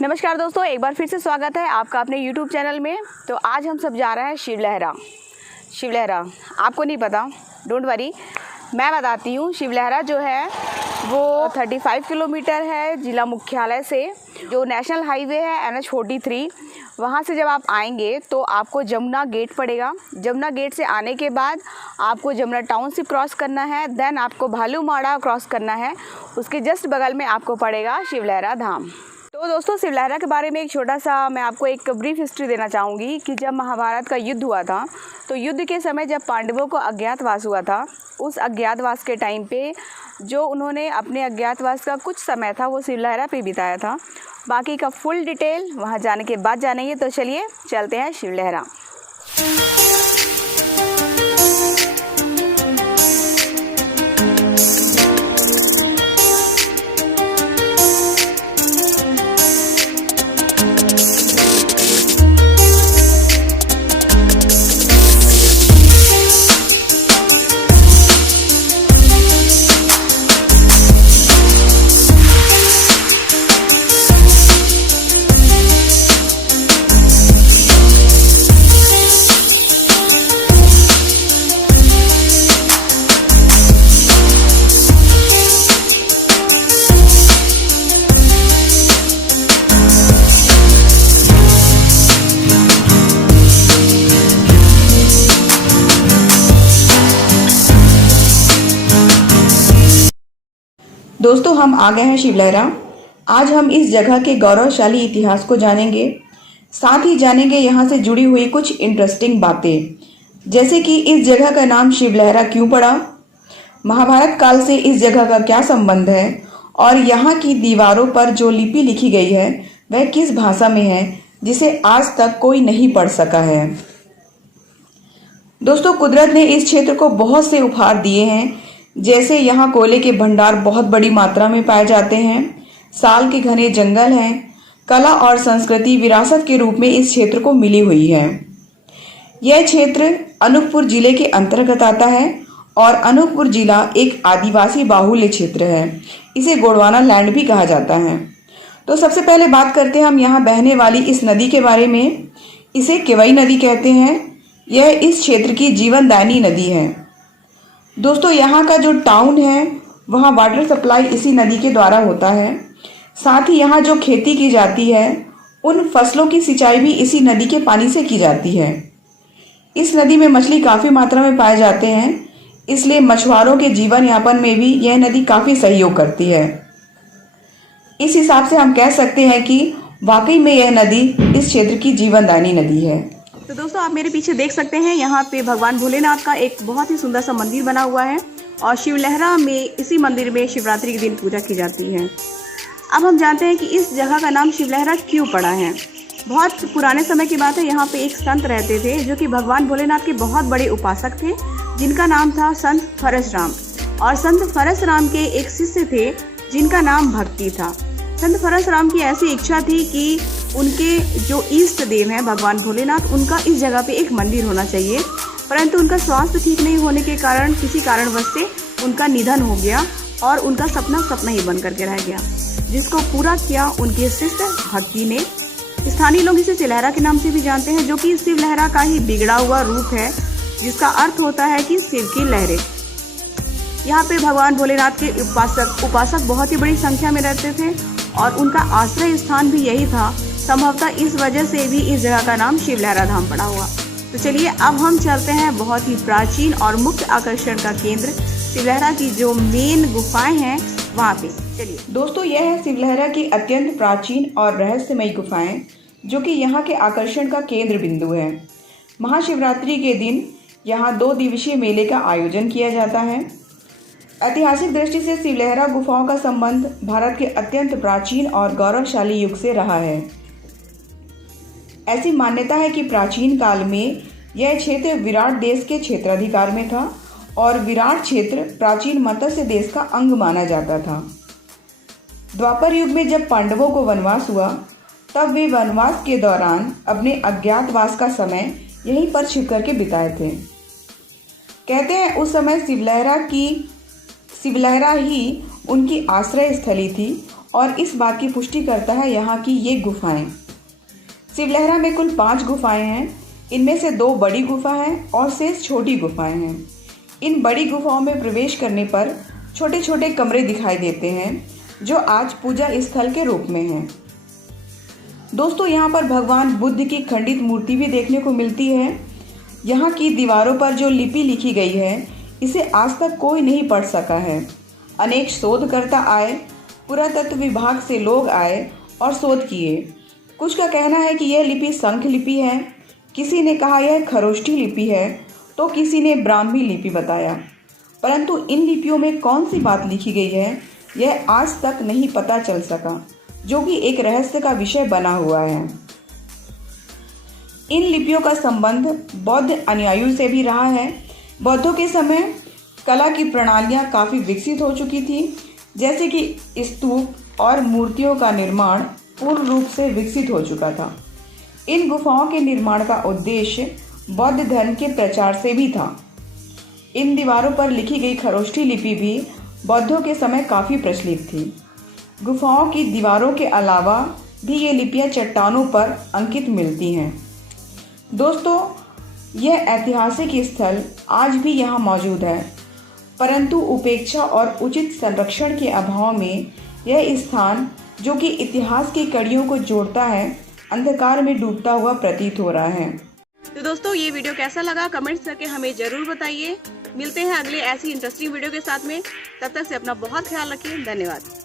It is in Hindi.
नमस्कार दोस्तों, एक बार फिर से स्वागत है आपका अपने YouTube चैनल में। तो आज हम सब जा रहे हैं शिवलहरा। आपको नहीं पता, डोंट वरी, मैं बताती हूँ। शिवलहरा जो है वो 35 किलोमीटर है जिला मुख्यालय से। जो नेशनल हाईवे है NH43, वहाँ से जब आप आएंगे तो आपको जमुना गेट पड़ेगा। जमुना गेट से आने के बाद आपको जमुना टाउनशिप क्रॉस करना है, देन आपको भालूमाड़ा क्रॉस करना है। उसके जस्ट बगल में आपको पड़ेगा शिवलहरा धाम। तो दोस्तों, शिवलहरा के बारे में एक छोटा सा मैं आपको एक ब्रीफ हिस्ट्री देना चाहूँगी कि जब महाभारत का युद्ध हुआ था तो युद्ध के समय जब पांडवों को अज्ञातवास हुआ था, उस अज्ञातवास के टाइम पे जो उन्होंने अपने अज्ञातवास का कुछ समय था वो शिवलहरा पे बिताया था। बाकी का फुल डिटेल वहाँ जाने के बाद जानेंगे। तो चलिए चलते हैं शिवलहरा। दोस्तों, हम आ गए हैं शिवलहरा। आज हम इस जगह के गौरवशाली इतिहास को जानेंगे, साथ ही जानेंगे यहाँ से जुड़ी हुई कुछ इंटरेस्टिंग बातें, जैसे कि इस जगह का नाम शिवलहरा क्यों पड़ा, महाभारत काल से इस जगह का क्या संबंध है, और यहाँ की दीवारों पर जो लिपि लिखी गई है वह किस भाषा में है जिसे आज तक कोई नहीं पढ़ सका है। दोस्तों, कुदरत ने इस क्षेत्र को बहुत से उपहार दिए हैं, जैसे यहाँ कोयले के भंडार बहुत बड़ी मात्रा में पाए जाते हैं, साल के घने जंगल हैं, कला और संस्कृति विरासत के रूप में इस क्षेत्र को मिली हुई है। यह क्षेत्र अनूपपुर जिले के अंतर्गत आता है और अनूपपुर जिला एक आदिवासी बाहुल्य क्षेत्र है। इसे गोंडवाना लैंड भी कहा जाता है। तो सबसे पहले बात करते हैं हम यहाँ बहने वाली इस नदी के बारे में। इसे केवई नदी कहते हैं। यह इस क्षेत्र की जीवनदायिनी नदी है। दोस्तों, यहाँ का जो टाउन है वहाँ वाटर सप्लाई इसी नदी के द्वारा होता है। साथ ही यहाँ जो खेती की जाती है उन फसलों की सिंचाई भी इसी नदी के पानी से की जाती है। इस नदी में मछली काफ़ी मात्रा में पाए जाते हैं, इसलिए मछुआरों के जीवन यापन में भी यह नदी काफ़ी सहयोग करती है। इस हिसाब से हम कह सकते हैं कि वाकई में यह नदी इस क्षेत्र की जीवनदायिनी नदी है। तो दोस्तों, आप मेरे पीछे देख सकते हैं, यहाँ पे भगवान भोलेनाथ का एक बहुत ही सुंदर सा मंदिर बना हुआ है और शिवलहरा में इसी मंदिर में शिवरात्रि के दिन पूजा की जाती है। अब हम जानते हैं कि इस जगह का नाम शिवलहरा क्यों पड़ा है। बहुत पुराने समय की बात है, यहाँ पे एक संत रहते थे जो कि भगवान भोलेनाथ के बहुत बड़े उपासक थे, जिनका नाम था संत फरसराम। और संत फरसराम के एक शिष्य थे जिनका नाम भक्ति था। संत फरसराम की ऐसी इच्छा थी कि उनके जो इष्ट देव हैं भगवान भोलेनाथ, उनका इस जगह पे एक मंदिर होना चाहिए। परंतु उनका स्वास्थ्य ठीक नहीं होने के कारण किसी कारणवश से उनका निधन हो गया और उनका सपना ही बन करके रह गया, जिसको पूरा किया उनके शिष्य भक्ति ने। स्थानीय लोग इसे शिवलहरा के नाम से भी जानते हैं, जो कि शिवलहरा का ही बिगड़ा हुआ रूप है, जिसका अर्थ होता है कि शिव की लहरें। यहाँ पे भगवान भोलेनाथ के उपासक बहुत ही बड़ी संख्या में रहते थे और उनका आश्रय स्थान भी यही था। संभवतः इस वजह से भी इस जगह का नाम शिवलहरा धाम पड़ा हुआ। तो चलिए अब हम चलते हैं बहुत ही प्राचीन और मुख्य आकर्षण का केंद्र शिवलहरा की जो मेन गुफाएं हैं वहाँ पे। चलिए दोस्तों, यह है शिवलहरा की अत्यंत प्राचीन और रहस्यमयी गुफाएं, जो कि यहाँ के आकर्षण का केंद्र बिंदु है। महाशिवरात्रि के दिन यहाँ 2 दिवसीय मेले का आयोजन किया जाता है। ऐतिहासिक दृष्टि से शिवलहरा गुफाओं का संबंध भारत के अत्यंत प्राचीन और गौरवशाली युग से रहा है। ऐसी मान्यता है कि प्राचीन काल में यह क्षेत्र विराट देश के क्षेत्राधिकार में था और विराट क्षेत्र प्राचीन मत्स्य देश का अंग माना जाता था। द्वापर युग में जब पांडवों को वनवास हुआ, तब वे वनवास के दौरान अपने अज्ञातवास का समय यहीं पर छिप करके बिताए थे। कहते हैं उस समय शिवलहरा ही उनकी आश्रय स्थली थी और इस बात की पुष्टि करता है यहाँ की ये गुफाएं। शिवलहरा में कुल 5 गुफाएं हैं। इनमें से 2 बड़ी गुफा हैं और शेष छोटी गुफाएं हैं। इन बड़ी गुफाओं में प्रवेश करने पर छोटे छोटे कमरे दिखाई देते हैं जो आज पूजा स्थल के रूप में हैं। दोस्तों, यहाँ पर भगवान बुद्ध की खंडित मूर्ति भी देखने को मिलती है। यहाँ की दीवारों पर जो लिपि लिखी गई है इसे आज तक कोई नहीं पढ़ सका है। अनेक शोधकर्ता आए, पुरातत्व विभाग से लोग आए और शोध किए। कुछ का कहना है कि यह लिपि शंख लिपि है, किसी ने कहा यह खरोष्ठी लिपि है, तो किसी ने ब्राह्मी लिपि बताया। परंतु इन लिपियों में कौन सी बात लिखी गई है यह आज तक नहीं पता चल सका, जो कि एक रहस्य का विषय बना हुआ है। इन लिपियों का संबंध बौद्ध अनुयायियों से भी रहा है। बौद्धों के समय कला की प्रणालियां काफ़ी विकसित हो चुकी थी, जैसे कि स्तूप और मूर्तियों का निर्माण पूर्ण रूप से विकसित हो चुका था। इन गुफाओं के निर्माण का उद्देश्य बौद्ध धर्म के प्रचार से भी था। इन दीवारों पर लिखी गई खरोष्ठी लिपि भी बौद्धों के समय काफ़ी प्रचलित थी। गुफाओं की दीवारों के अलावा भी ये लिपियां चट्टानों पर अंकित मिलती हैं। दोस्तों, यह ऐतिहासिक स्थल आज भी यहाँ मौजूद है, परंतु उपेक्षा और उचित संरक्षण के अभाव में यह स्थान, जो कि इतिहास की कड़ियों को जोड़ता है, अंधकार में डूबता हुआ प्रतीत हो रहा है। तो दोस्तों, ये वीडियो कैसा लगा कमेंट्स करके हमें जरूर बताइए। मिलते हैं अगले ऐसी इंटरेस्टिंग वीडियो के साथ में। तब तक से अपना बहुत ख्याल रखिए। धन्यवाद।